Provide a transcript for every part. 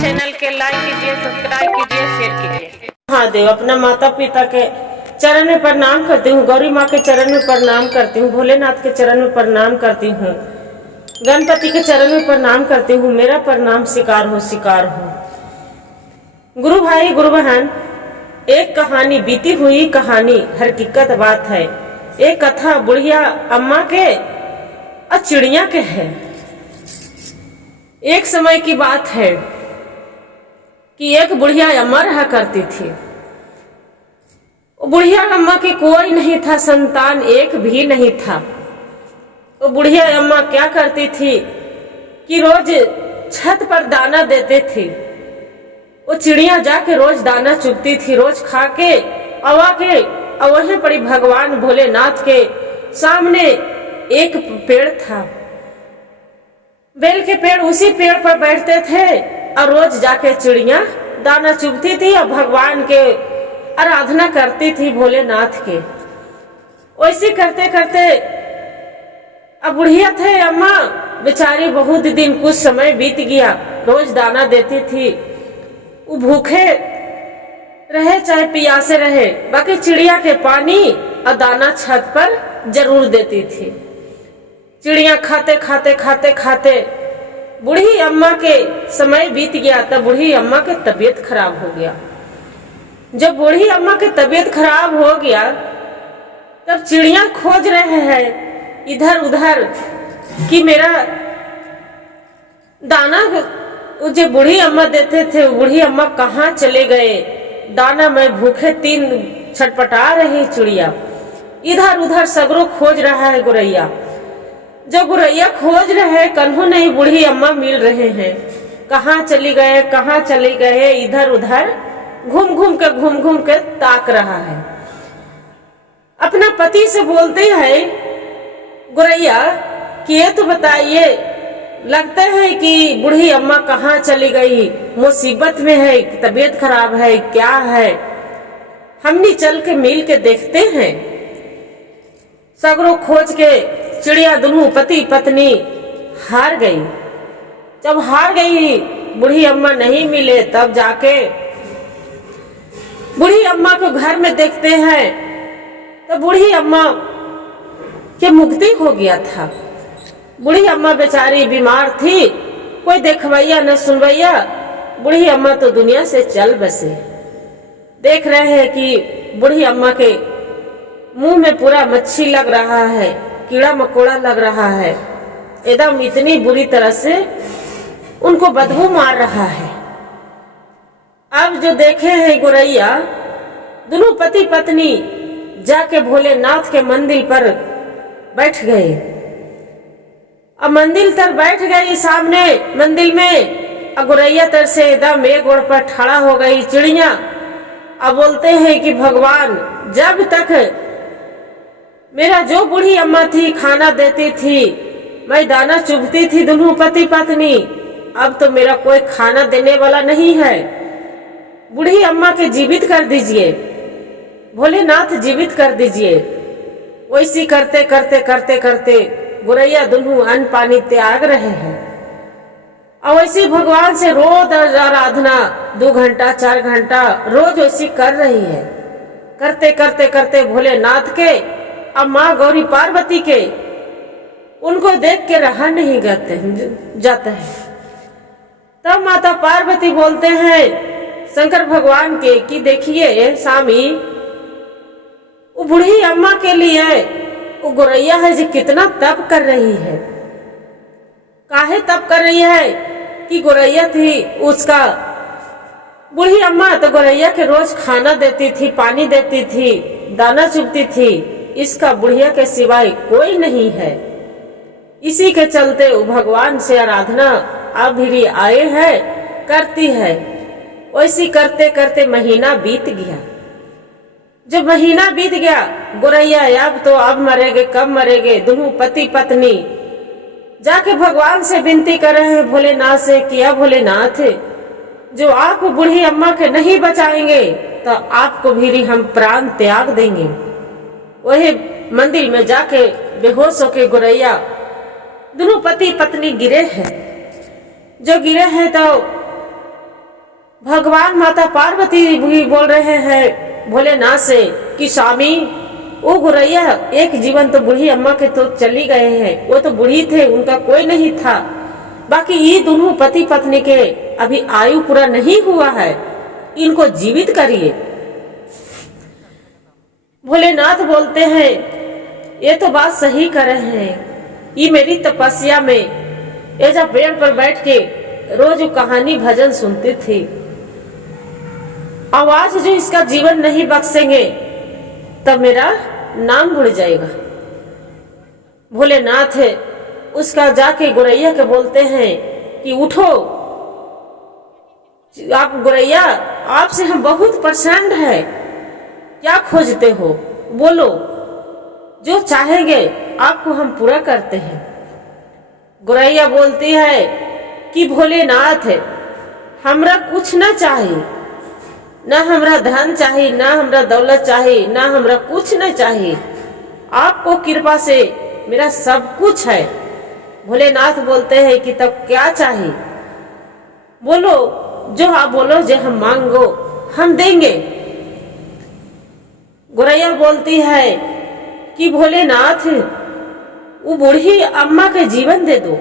Channel के like कीजिए, subscribe कीजिए, शेयर कीजिए। महादेव, अपना माता पिता के चरण में प्रणाम करती हूँ, गौरी माँ के चरण में प्रणाम करती हूँ, भोलेनाथ के चरण में प्रणाम करती हूँ, गणपति के चरण में प्रणाम करती हूँ। मेरा प्रणाम स्वीकार हो। गुरु भाई गुरु बहन, एक कहानी, बीती हुई कहानी हकीकत बात है। एक कथा बुढ़िया अम्मा के और चिड़िया के है। एक समय की बात है कि एक बुढ़िया अम्मा रहा करती थी। बुढ़िया अम्मा की कोई नहीं था, संतान एक भी नहीं था। वो बुढ़िया अम्मा क्या करती थी कि रोज छत पर दाना देते थी। वो चिड़िया जाके रोज दाना चुगती थी, रोज खा के अवा के, और वहीं पड़ी भगवान भोलेनाथ के सामने एक पेड़ था, बेल के पेड़। उसी पेड़ पर बैठते थे और रोज जाके चिड़िया दाना चुगती थी और भगवान के आराधना करती थी, भोलेनाथ के। वैसे करते करते अब बुढ़िया थे अम्मा बेचारी, बहुत दिन कुछ समय बीत गया। रोज दाना देती थी, वो भूखे रहे चाहे प्यासे रहे, बाकी चिड़िया के पानी और दाना छत पर जरूर देती थी। चिड़िया खाते खाते खाते खाते बूढ़ी अम्मा के समय बीत गया। तब बूढ़ी अम्मा की तबीयत खराब हो गया। जब बूढ़ी अम्मा की तबीयत खराब हो गया तब चिड़िया खोज रहे हैं इधर उधर कि मेरा दाना जो बूढ़ी अम्मा देते थे, बूढ़ी अम्मा कहाँ चले गए। दाना में भूखे तीन छटपटा रही चिड़िया, इधर उधर सगरों खोज रहा है गुरैया। जब गुरैया खोज रहे, कन्हू नहीं बूढ़ी अम्मा मिल रहे हैं। कहाँ चली गए, कहाँ चली गए, इधर उधर घूम घूम के ताक रहा है। अपना पति से बोलते हैं गुरैया कि ये तो बताइए, लगता है कि बूढ़ी अम्मा कहाँ चली गई, मुसीबत में है, तबीयत खराब है, क्या है, हमनी चल के मिल के देखते हैं। सगरों खोज के चिड़िया दोनों पति पत्नी हार गई। जब हार गई, बूढ़ी अम्मा नहीं मिले, तब जाके बूढ़ी अम्मा को घर में देखते हैं तो बूढ़ी अम्मा के मुक्ति हो गया था। बूढ़ी अम्मा बेचारी बीमार थी, कोई देखवैया न सुनवैया। बूढ़ी अम्मा तो दुनिया से चल बसे। देख रहे हैं कि बूढ़ी अम्मा के मुंह में पूरा मच्छी लग रहा है, कीड़ा मकोड़ा लग रहा है, एकदम इतनी बुरी तरह से उनको बदबू मार रहा है। अब जो देखे हैं गुरैया, दोनों पति पत्नी जाके भोलेनाथ के मंदिर पर बैठ गए। अब मंदिर तर बैठ गई सामने मंदिर में। अब गुरैया तर से एकदम एक गोड़ पर खड़ा हो गई चिड़िया। अब बोलते हैं कि भगवान, जब तक मेरा जो बूढ़ी अम्मा थी खाना देती थी, मैं दाना चुभती थी दोनों पति पत्नी, अब तो मेरा कोई खाना देने वाला नहीं है। बूढ़ी अम्मा के जीवित कर दीजिए, भोलेनाथ जीवित कर दीजिए। वैसी करते करते करते करते गुरैया दोनों अन्न पानी त्याग रहे हैं। और वैसी भगवान से रोज आराधना 2 घंटा 4 घंटा रोज वैसी कर रही है। करते करते करते भोलेनाथ के अब माँ गौरी पार्वती के उनको देख के रहा नहीं जाता है। तब माता पार्वती बोलते हैं शंकर भगवान के कि देखिए स्वामी, वो बूढ़ी अम्मा के लिए वो गुरैया है जो कितना तप कर रही है। काहे तप कर रही है कि गुरैया थी उसका, बूढ़ी अम्मा तो गुरैया के रोज खाना देती थी, पानी देती थी, दाना चुगती थी। इसका बुढ़िया के सिवाय कोई नहीं है। इसी के चलते वो भगवान से आराधना अब भी आए हैं, करती है। वैसी करते करते महीना बीत गया। जब महीना बीत गया, गुरैया अब मरेगे, कब मरेगे। दोनों पति पत्नी जाके भगवान से विनती कर रहे हैं भोलेनाथ से, किया भोलेनाथ, जो आप बूढ़ी अम्मा के नहीं बचाएंगे तो आपको भी हम प्राण त्याग देंगे। वही मंदिर में जाके बेहोश होके गुरैया दोनों पति पत्नी गिरे हैं। जो गिरे हैं तो भगवान माता पार्वती भी बोल रहे हैं भोलेनाथ से कि स्वामी वो गुरैया एक जीवन तो बूढ़ी अम्मा के तो चली गए हैं, वो तो बूढ़ी थे, उनका कोई नहीं था। बाकी ये दोनों पति पत्नी के अभी आयु पूरा नहीं हुआ है, इनको जीवित करिए। भोलेनाथ बोलते हैं ये तो बात सही कर रहे हैं, ये मेरी तपस्या में ये जब पेड़ पर बैठ के रोज कहानी भजन सुनती थी, आवाज जो इसका जीवन नहीं बख्शेंगे तब मेरा नाम भूल जाएगा। भोलेनाथ उसका जाके गुरैया के बोलते हैं कि उठो, आप गुरैया आपसे हम बहुत प्रसन्न है, क्या खोजते हो, बोलो, जो चाहेंगे आपको हम पूरा करते हैं। गुरैया बोलती है कि भोलेनाथ हमरा कुछ ना चाहिए, ना हमरा धन चाहिए, ना हमरा दौलत चाहिए, ना हमरा कुछ ना चाहिए, आपको कृपा से मेरा सब कुछ है। भोलेनाथ बोलते हैं कि तब क्या चाहिए, बोलो, जो आप बोलो, जो हम मांगो हम देंगे। गुरैया बोलती है कि भोलेनाथ वो बूढ़ी अम्मा के जीवन दे दो,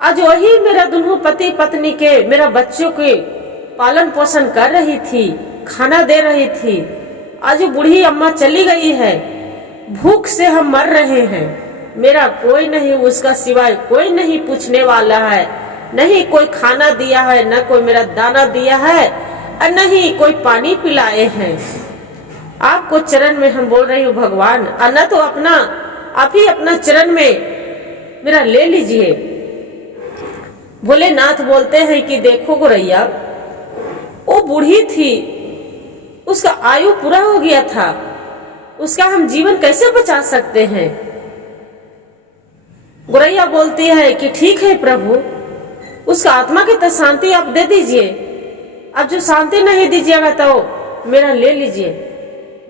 आज वही मेरा दोनों पति पत्नी के, मेरा बच्चों के पालन पोषण कर रही थी, खाना दे रही थी, आज बूढ़ी अम्मा चली गई है, भूख से हम मर रहे हैं, मेरा कोई नहीं, उसका सिवाय कोई नहीं पूछने वाला है, नहीं कोई खाना दिया है, न कोई मेरा दाना दिया है, और नहीं कोई पानी पिलाए हैं। आपको चरण में हम बोल रही हूँ भगवान, न तो अपना आप ही अपना चरण में मेरा ले लीजिए। भोलेनाथ बोलते हैं कि देखो गुरैया, वो बूढ़ी थी, उसका आयु पूरा हो गया था, उसका हम जीवन कैसे बचा सकते हैं। गुरैया बोलती है कि ठीक है प्रभु, उसका आत्मा की तो शांति आप दे दीजिए, अब जो शांति नहीं दीजिएगा तो मेरा ले लीजिए,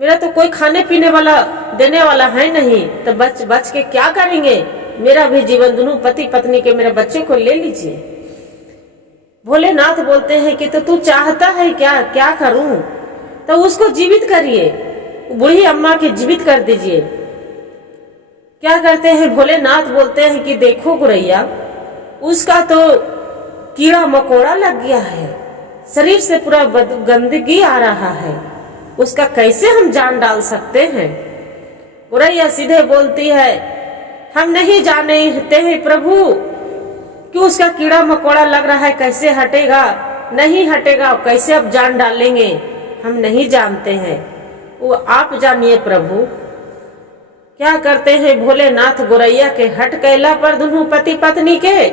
मेरा तो कोई खाने पीने वाला देने वाला है नहीं, तो बच के क्या करेंगे, मेरा भी जीवन, दोनों पति पत्नी के, मेरे बच्चे को ले लीजिए। भोलेनाथ बोलते हैं कि तो तू चाहता है क्या, क्या करूं, तो उसको जीवित करिए, बूढ़ी अम्मा के जीवित कर दीजिए। क्या करते हैं भोलेनाथ बोलते हैं कि देखो गुरैया, उसका तो कीड़ा मकोड़ा लग गया है, शरीर से पूरा गंदगी आ रहा है, उसका कैसे हम जान डाल सकते हैं। गुरैया सीधे बोलती है हम नहीं जानते हैं प्रभु कि उसका कीड़ा मकोड़ा लग रहा है, कैसे हटेगा, नहीं हटेगा, कैसे अब जान डालेंगे, हम नहीं जानते हैं, वो आप जानिए प्रभु। क्या करते हैं भोलेनाथ, गुरैया के हट कैला पर दोनों पति पत्नी के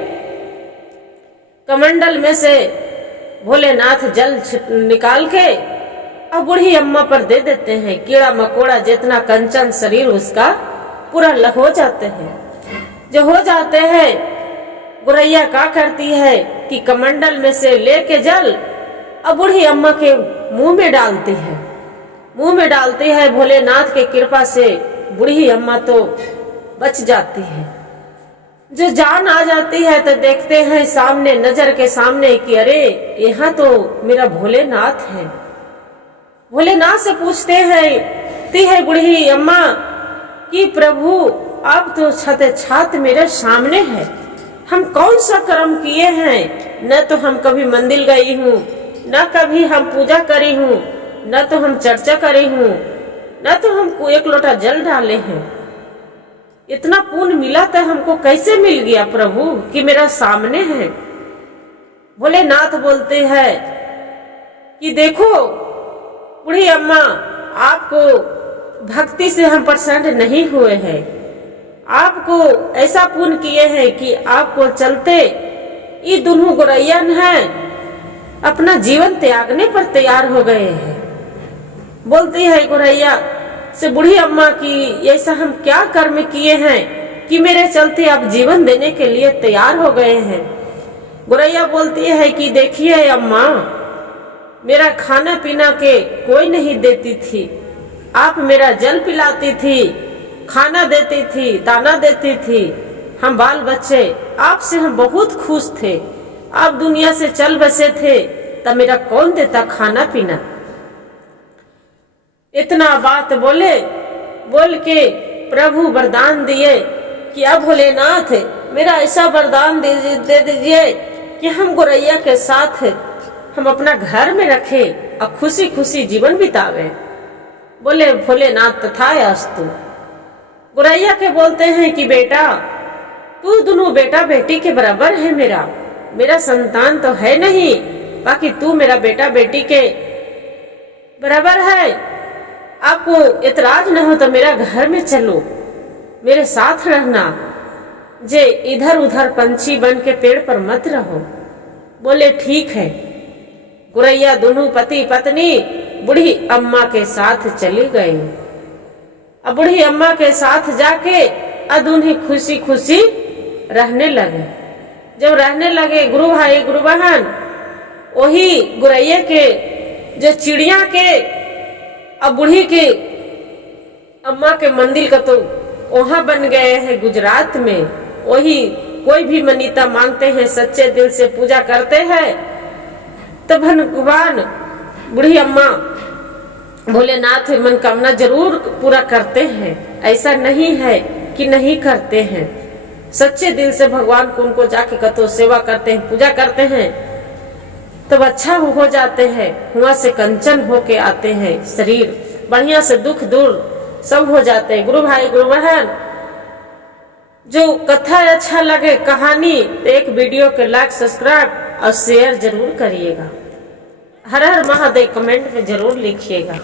कमंडल में से भोलेनाथ जल निकाल के अब बूढ़ी अम्मा पर दे देते हैं। कीड़ा मकोड़ा जितना कंचन शरीर उसका पूरा हो जाते हैं। जो हो जाते हैं, गुरैया क्या करती है कि कमंडल में से लेके जल अब बूढ़ी अम्मा के मुंह में डालती है, मुंह में डालती है। भोलेनाथ के कृपा से बूढ़ी अम्मा तो बच जाती है। जो जान आ जाती है तो देखते हैं सामने, नजर के सामने कि अरे यहाँ तो मेरा भोलेनाथ है। भोलेनाथ से पूछते हैं ती है बूढ़ी अम्मा कि प्रभु आप तो छात मेरे सामने है, हम कौन सा कर्म किए हैं, न तो हम कभी मंदिर गई हूँ, न कभी हम पूजा करी हूँ, न तो हम चर्चा करी हूँ, न तो हमको एक लोटा जल डाले हैं। इतना पुण्य मिला तो हमको कैसे मिल गया प्रभु कि मेरा सामने है। भोलेनाथ बोलते हैं कि देखो बूढ़ी अम्मा, आपको भक्ति से हम प्रसन्न नहीं हुए हैं, आपको ऐसा पुण्य किए हैं कि आपको चलते ये दोनों गुरैया हैं अपना जीवन त्यागने पर तैयार हो गए हैं। बोलती है गुरैया से बूढ़ी अम्मा की ऐसा हम क्या कर्म किए हैं कि मेरे चलते आप जीवन देने के लिए तैयार हो गए हैं। गुरैया बोलती है कि देखिए अम्मा, मेरा खाना पीना के कोई नहीं देती थी, आप मेरा जल पिलाती थी, खाना देती थी, दाना देती थी, हम बाल बच्चे आपसे हम बहुत खुश थे। आप दुनिया से चल बसे थे तब मेरा कौन देता खाना पीना। इतना बात बोले, बोल के प्रभु वरदान दिए कि अब भोलेनाथ मेरा ऐसा वरदान दे दीजिए कि हम गोरैया के साथ हम अपना घर में रखे और खुशी खुशी जीवन बितावे। बोले भोलेनाथ तथास्तु। गोरैया के बोलते हैं कि बेटा तू दोनों बेटा बेटी के बराबर है, मेरा संतान तो है नहीं, बाकी तू मेरा बेटा बेटी के बराबर है। आपको इतराज न हो तो मेरा घर में चलो, मेरे साथ रहना, जे इधर उधर पंछी बन के पेड़ पर मत रहो। बोले ठीक है। गोरैया दोनों पति पत्नी बूढ़ी अम्मा के साथ चली गई। अब बूढ़ी अम्मा के साथ जाके अदुन्ही खुशी खुशी रहने लगे। जब रहने लगे गुरु भाई गुरु बहन, वही गोरैया के जो चिड़िया के अब बूढ़ी के अम्मा के मंदिर का तो वहां बन गए हैं गुजरात में। वही कोई भी मनीता मांगते हैं, सच्चे दिल से पूजा करते हैं तो भगवान बूढ़ी अम्मा भोलेनाथ मनोकामना जरूर पूरा करते हैं। ऐसा नहीं है कि नहीं करते हैं। सच्चे दिल से भगवान को उनको जाके कतो सेवा करते हैं, पूजा करते हैं तब अच्छा हो जाते हैं। हुआ से कंचन होके आते हैं, शरीर बढ़िया से दुख दूर सब हो जाते हैं। गुरु भाई गुरु बहन, जो कथा अच्छा लगे कहानी तो एक वीडियो के लाइक सब्सक्राइब और शेयर जरूर करिएगा। हर हर महादेव कमेंट में जरूर लिखिएगा।